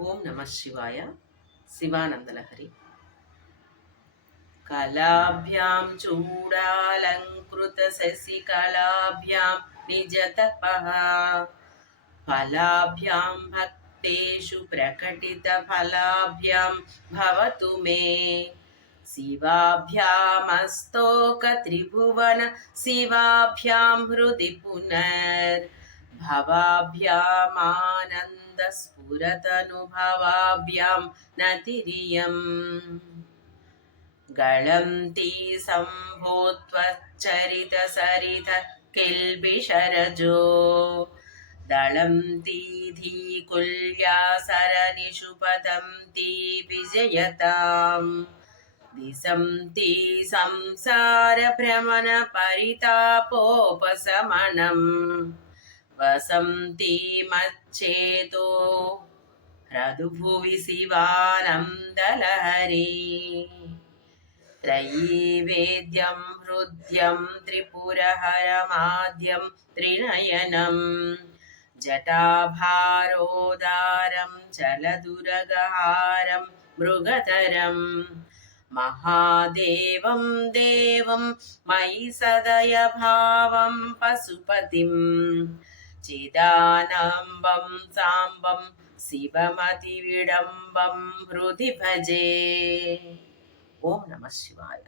ഓം നമഃ ശിവായ. ശിവാനന്ദലഹരി. കലാഭ്യാം ചൂടാലങ്കൃത ശശികലാഭ്യാം നിജതപഃ ഫലാഭ്യാം ഭക്തേഷു പ്രകടിത ഫലാഭ്യാം ഭവതു മേ ശിവാഭ്യാമസ്തോക ത്രിഭുവന ശിവാഭ്യാം ഹൃദി പുനർ ഭവാഭ്യാമാനന്ദ സ്ഫുരതനുഭവാഭ്യാം നതിരിയം ഗളന്തി സംഭോത്വച്ചരിത സരിത കിൽബിഷരജോ ദളന്തി ധീകുല്യാസരനിഷു പതന്തി വിജയതാം ദിസന്തി സംസാര ഭ്രമണ പരിതാപോപശമനം വസന്തി മച്ഛേതോ ഹൃദുഭുവി ശിവാനന്ദലഹരി ത്രയീവേദ്യം ഹൃദ്യം ത്രിപുരഹരമാദ്യം ത്രിനയനം ജടാഭാരോദാരം ചലദുരഗഹാരം മൃഗധരം മഹാദേവം ദേവം മയി സദയ ഭാവം പശുപതിം ചിദാനംബം സാംബം ശിവമതിവിഡംബം ഹൃദി ഭജേ. ഓം നമഃ ശിവായ.